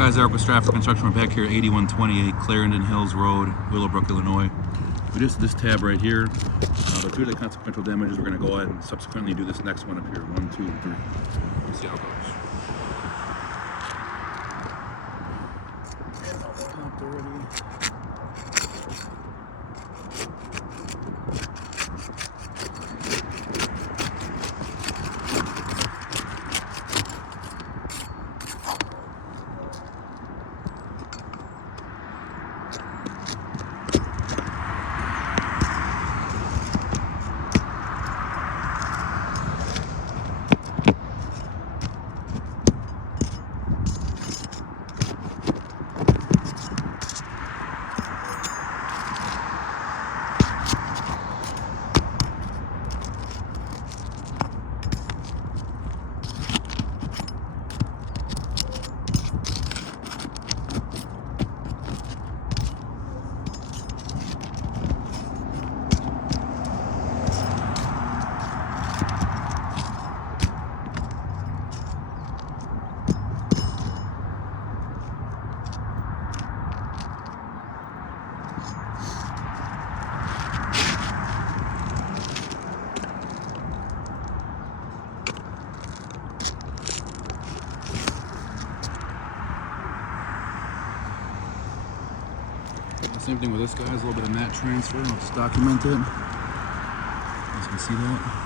Guys, Eric with Strafford Construction. We're back here at 8128 Clarendon Hills Road, Willowbrook, Illinois. We just this tab right here. But due to the consequential damages, we're going to go ahead and subsequently do this next one up here. 1, 2, and 3. Let's see how it goes. And all pumped already. Same thing with this, guys. A little bit of mat transfer. I'll just document it. You guys can see that.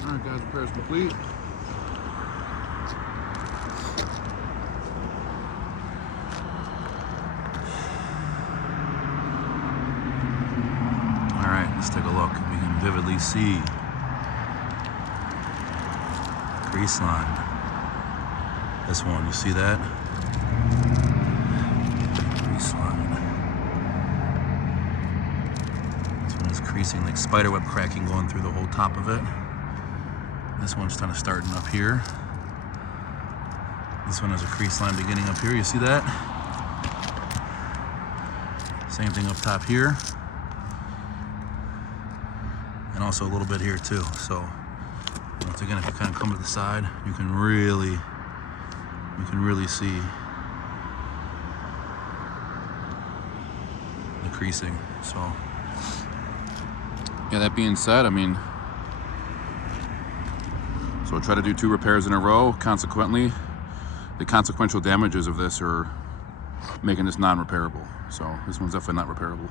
Alright guys, repair is complete. Alright, let's take a look. We can vividly see crease line. This one, you see that? Crease line. This one is creasing, like spiderweb cracking going through the whole top of it. This one's kind of starting up here. This one has a crease line beginning up here. You see that? Same thing up top here. And also a little bit here too. So once again, if you kind of come to the side, you can really see the creasing. So yeah, that being said, I mean, so we'll try to do 2 repairs in a row. Consequently, the consequential damages of this are making this non-repairable. So this one's definitely not repairable.